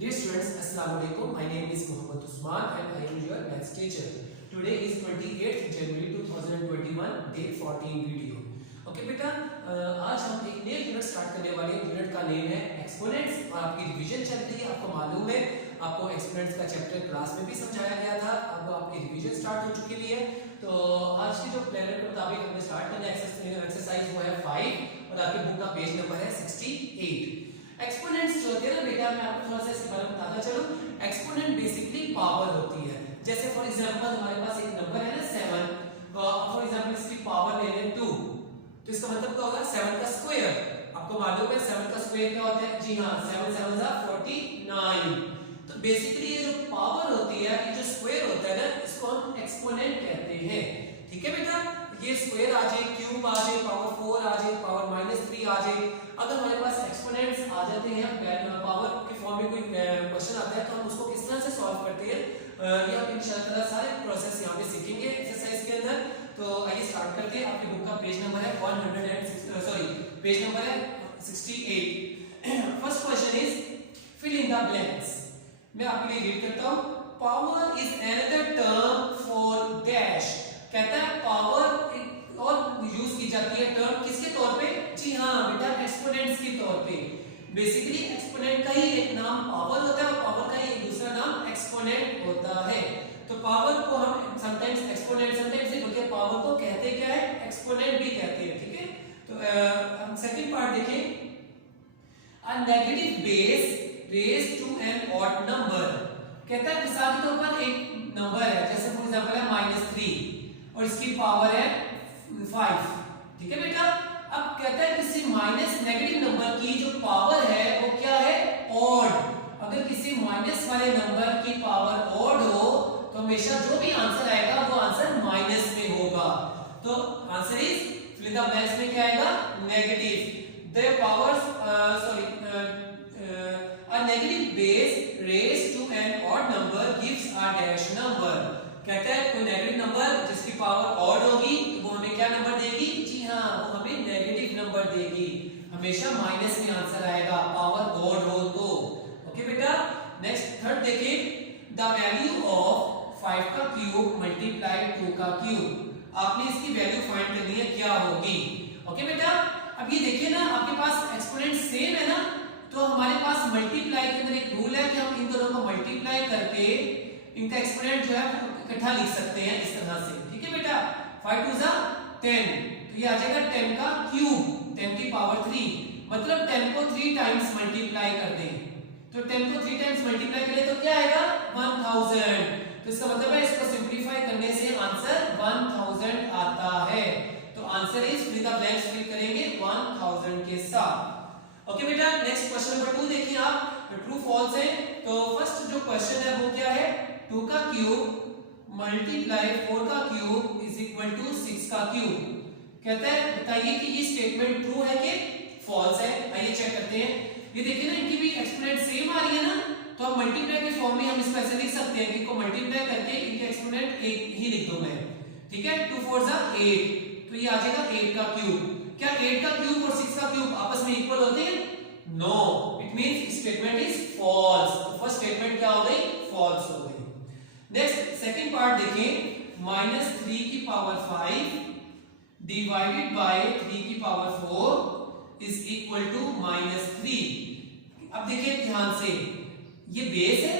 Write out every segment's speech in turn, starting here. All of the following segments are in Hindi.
Dear students, Assalamu alaikum. My name is Muhammad Usman and I am your maths teacher. Today is 28th January 2021, day 14 video. Okay बेटा, आज हम एक नया यूनिट स्टार्ट करने वाले हैं। यूनिट का नेम है एक्सपोनेंट्स और आपकी रिवीजन चल रही है। आपको मालूम है, आपको एक्सपोनेंट्स का चैप्टर क्लास में भी समझाया गया था। अब आपकी रिवीजन स्टार्ट हो चुकी है। तो आज की जो प्लान के मुताबिक हमने स्टार्ट करना है एक्सरसाइज वो है 5 और आपकी बुक का पेज नंबर है 68। एक्सपोनेंट्स जो होते हैं ना बेटा, मैं आपको थोड़ा सा इसके बारे में बताता चलूं। एक्सपोनेंट बेसिकली पावर होती है। जैसे फॉर एग्जांपल हमारे पास एक नंबर है ना 7, फॉर एग्जांपल इसकी पावर ले लें 2, तो इसका मतलब क्या होगा 7 का स्क्वायर। आपको मालूम है 7 का स्क्वायर क्या होता है? जी हां, 7 7 जा 49। तो बेसिकली ये जो पावर होती है, ये जो स्क्वायर होता है ना, इसको हम एक्सपोनेंट कहते हैं। ठीक है बेटा, ये स्क्वायर आ जाए, क्यूब आ जाए, पावर 4 आ जाए, पावर -3 आ जाए। अगर हमारे पास एक्सपोनेंट्स आ जाते हैं पावर के फॉर्म में कोई क्वेश्चन आता है तो हम उसको किस तरह से सॉल्व करते हैं, ये हम इंशाअल्लाह सारे प्रोसेस यहाँ पे सीखेंगे एक्सरसाइज के अंदर। तो आइए स्टार्ट करते हैं। आपकी बुक का पेज नंबर है 68। First question is fill in the blanks. मैं आपके लिए रीड करता हूँ। Power is another term for dash. कहता है पावर और यूज की जाती है टर्म किसके तौर पे? जी हाँ बेटा, एक्सपोनेंट्स के तौर पे। बेसिकली एक्सपोनेंट का ही एक नाम पावर होता है और पावर का ही एक दूसरा नाम एक्सपोनेंट होता है। तो पावर को हम समटाइम्स एक्सपोनेंट समटाइम्स बोलते हैं, पावर को कहते क्या है? एक्सपोनेंट भी कहते हैं। ठीक है, तो हम सेकंड पार्ट देखें। A negative base raise to an odd number. कहता है मिसाल के तौर पर एक नंबर है, जैसे फॉर एग्जांपल है -3 और इसकी पावर है 5। ठीक है बेटा, अब कहता है किसी माइनस नेगेटिव नंबर की जो पावर है वो क्या है? ऑड। अगर किसी माइनस वाले नंबर की पावर ऑड हो तो हमेशा जो भी आंसर आएगा वो आंसर माइनस में होगा। तो answer is fill in the blanks में क्या आएगा? Negative. The powers a negative base raised to an odd number gives a dash number। कहता है कोई नेगेटिव नंबर जिसकी पावर ऑड होगी तो वो हमें क्या नंबर देगी? जी हाँ, वो हमें नेगेटिव नंबर देगी। हमेशा माइनस में आंसर आएगा पावर ऑड हो तो। ओके बेटा, नेक्स्ट थर्ड देखिए। द वैल्यू ऑफ 5 का क्यूब मल्टीप्लाई 2 का क्यूब। आपने इसकी वैल्यू फाइंड करनी है, क्या होगी? ओके बेटा, अब ये देखिए ना, आपके पास एक्सपोनेंट सेम है ना, तो हमारे पास मल्टीप्लाई के अंदर एक रूल है कि हम इन दोनों को मल्टीप्लाई करके इनका एक्सपोनेंट जो है इकट्ठा लिख सकते हैं इस तरह से। ठीक है बेटा, 5 2 जा 10, तो ये आ जाएगा 10 का क्यूब 10 की पावर 3। मतलब 10 को 3 टाइम्स मल्टीप्लाई कर दें, तो 10 को 3 टाइम्स मल्टीप्लाई करें तो क्या आएगा? 1000। तो इसका मतलब है इसको सिंपलीफाई करने से आंसर 1000 आता है। तो answer is fill the blanks fill करेंगे 1000 के साथ। ओके बेटा, नेक्स्ट क्वेश्चन नंबर 2 देखिए आप, ट्रू फॉल्स है। तो फर्स्ट जो क्वेश्चन है वो क्या है? 2 का क्यूब मल्टीप्लाई 4 का क्यूब इज इक्वल टू 6 का क्यूब। कहता है बताइए कि ये स्टेटमेंट ट्रू है कि फॉल्स है। आइए चेक करते हैं। ये देखिए ना, इनकी भी एक्सपोनेंट सेम आ रही है ना, तो हम मल्टीप्लाई के फॉर्म में हम इसको ऐसे लिख सकते हैं कि इनको मल्टीप्लाई करके इनके एक्सपोनेंट एक ही लिख दूं मैं। ठीक है, 2 4 जा 8, तो ये आ जाएगा 8 का क्यूब। क्या 8 का क्यूब और 6 का क्यूब आपस में इक्वल होते हैं? No, it means statement is false. तो फर्स्ट स्टेटमेंट क्या हो गई? फॉल्स हो गई। नेक्स्ट सेकंड पार्ट देखें। -3 की पावर 5 डिवाइडेड बाय 3 की पावर 4 इज इक्वल टू -3। अब देखिए ध्यान से, ये बेस है,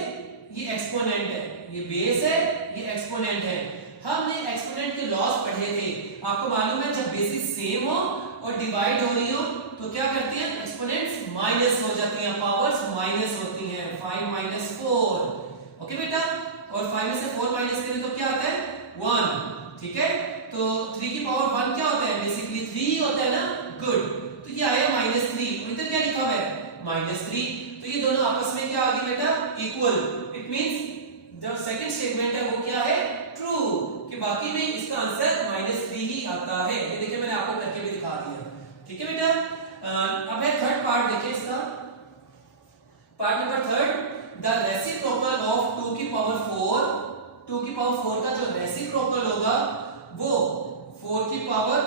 ये एक्सपोनेंट है, ये बेस है, ये एक्सपोनेंट है। हमने एक्सपोनेंट के लॉस पढ़े थे। आपको मालूम है जब बेसिस सेम हो और डिवाइड हो रही हो तो क्या करती हैं? एक्सपोनेंट्स माइनस हो जाती हैं, पावर्स माइनस होती हैं। 5 - 4। ओके बेटा, और 5 में से 4 माइनस करें तो क्या आता है? 1। ठीक है, तो 3 की पावर 1 क्या होता है? बेसिकली 3 होता है ना। गुड, तो ये आया -3 और इधर क्या लिखा हुआ है? -3। तो ये दोनों आपस में क्या आ गई बेटा? इक्वल। इट मींस जो सेकंड स्टेटमेंट है वो क्या है? ट्रू, कि बाकी में इसका आंसर -3 ही आता है। ये देखिए मैंने आपको करके भी दिखा दिया। ठीक है बेटा, अब है थर्ड पार्ट देखिए इसका। Part number 3, the reciprocal of 2 की पावर 4। 2 की पावर 4 का जो रेसिप्रोकल होगा वो 4 की पावर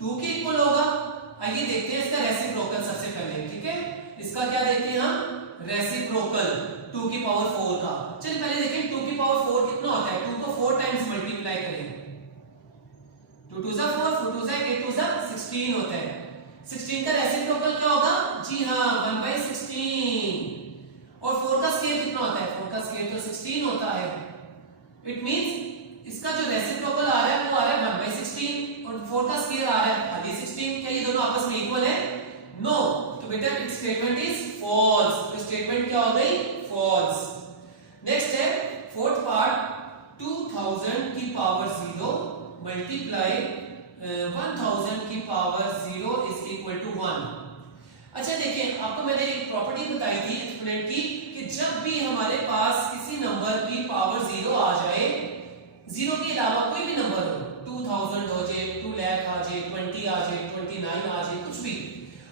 2 के इक्वल होगा। आइए देखते हैं इसका रेसिप्रोकल सबसे पहले। ठीक है, इसका क्या देखते हैं हम? रेसिप्रोकल 2 की पावर 4 का। चलिए पहले देखें 2 की पावर 4 कितना होता है। 2 को 4 टाइम्स मल्टीप्लाई करें, 2 2 जा 4, 4 2 जा 8, 2 जा 16 होता है। 16 का रेसिप्रोकल क्या होगा? जी हाँ 1/16। और 4 का स्क्वायर कितना होता है? 4 का स्क्वायर तो 16 होता है। इट मींस इसका जो रेसिप्रोकल आ रहा है वो आ रहा है 1/16 और 4 का स्क्वायर आ रहा है आधी 16। क्या ये दोनों आपस में इक्वल है? नो। तो बेटा इट स्टेटमेंट इज फॉल्स। तो स्टेटमेंट क्या हो गई? फॉल्स। नेक्स्ट है फोर्थ पार्ट, 2000 की पावर 0 मल्टीप्लाई 1000 की पावर 0 इज इक्वल टू 1। अच्छा देखिए आपको मैंने एक प्रॉपर्टी बताई थी एक्सपोनेंट की कि जब भी हमारे पास किसी नंबर की पावर 0 आ जाए, 0 के अलावा कोई भी नंबर हो, 2000 हो जाए, 2 लाख आ जाए, 20 आ जाए, 29 आ जाए, कुछ भी,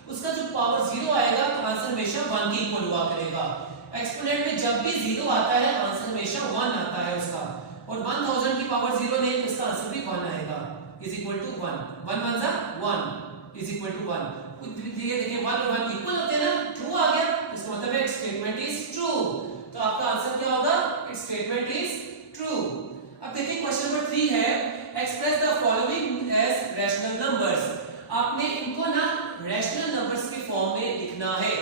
उसका जो पावर 0 आएगा तो आंसर हमेशा 1 के इक्वल हुआ करेगा। एक्सपोनेंट में जब भी 0 आता है आंसर हमेशा 1 आता है उसका, और 1000 की पावर 0 नहीं तो इसका आंसर भी 1 आएगा इज इक्वल टू 1। 1 1 जा 1 इज इक्वल टू 1। ये देखिए 1 और 1 इक्वल होते हैं ना, ट्रू आ गया, इसका मतलब है स्टेटमेंट इज ट्रू। तो आपका आंसर क्या होगा? It statement is true. अब देखिए क्वेश्चन नंबर 3 है, express the following as rational numbers. आपने इनको ना रैशनल नंबर्स के फॉर्म में लिखना है,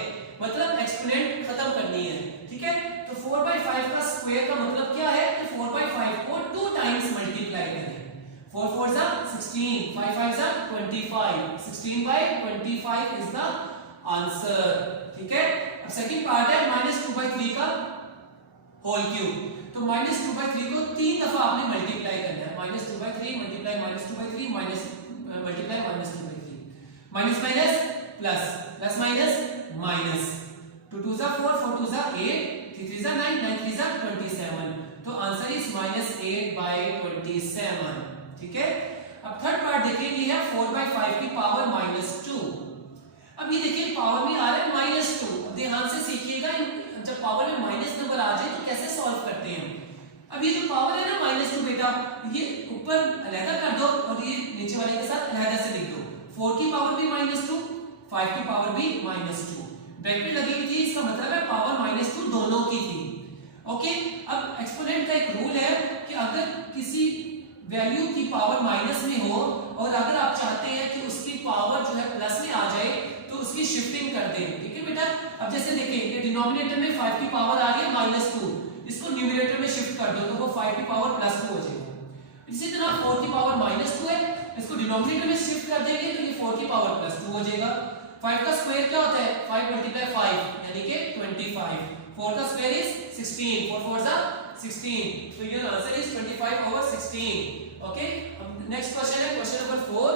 मतलब एक्सपोनेंट खत्म करनी है, ठीक है। तो 4/5 का स्क्वायर का मतलब क्या है कि 4/5 को 2 टाइम्स मल्टीप्लाई करें। 4 4 जा 16, 5 5 जा 25, 16/25 इज द आंसर, ठीक है। अब सेकंड पार्ट है -2/3 का होल क्यूब। तो -2/3 को 3 दफा आपने मल्टीप्लाई करना है। -2/3 multiply -2/3 minus multiply -2/3, minus minus plus, plus minus minus, 2 2 जा 4, 4 2 जा 8, 3 3 जा 9, 9 3 जा 27। तो आंसर इज -8/27, ठीक है। अब थर्ड पार्ट देखिए, ये है 4/5 की पावर -2। अब ये देखिए पावर में आ रहा है -2। अब ध्यान से सीखिएगा, जब पावर में माइनस नंबर आ जाए तो कैसे सॉल्व करते हैं। अब ये जो पावर है ना -2 बेटा, ये ऊपर अलग कर दो और ये नीचे वाले के साथ अलग से लिख दो। 4 की पावर भी -2, 5 की पावर भी -2, ब्रैकेट लगी हुई थी, इसका मतलब है पावर -2 दोनों की थी। ओके। अब एक्सपोनेंट का एक रूल है कि अगर किसी वैल्यू की पावर माइनस में हो और अगर आप चाहते हैं कि उसकी पावर जो है प्लस में आ जाए तो उसकी शिफ्टिंग कर दें, ठीक है बेटा। अब जैसे देखिए ये डिनोमिनेटर में 5 की पावर आ रही है -2, इसको न्यूमरेटर में शिफ्ट कर दो तो वो 5 की पावर +2 हो जाएगा। इसी तरह 4 की पावर -2 है, इसको डिनोमिनेटर में शिफ्ट कर देंगे तो ये 4 की पावर +2 हो जाएगा। 5 का स्क्वायर क्या होता है? 5 × 5 यानी कि 25। 4 का स्क्वायर इज 16, 4 4 जा 16, तो your answer is 25/16। Okay. Next question है क्वेश्चन नंबर 4।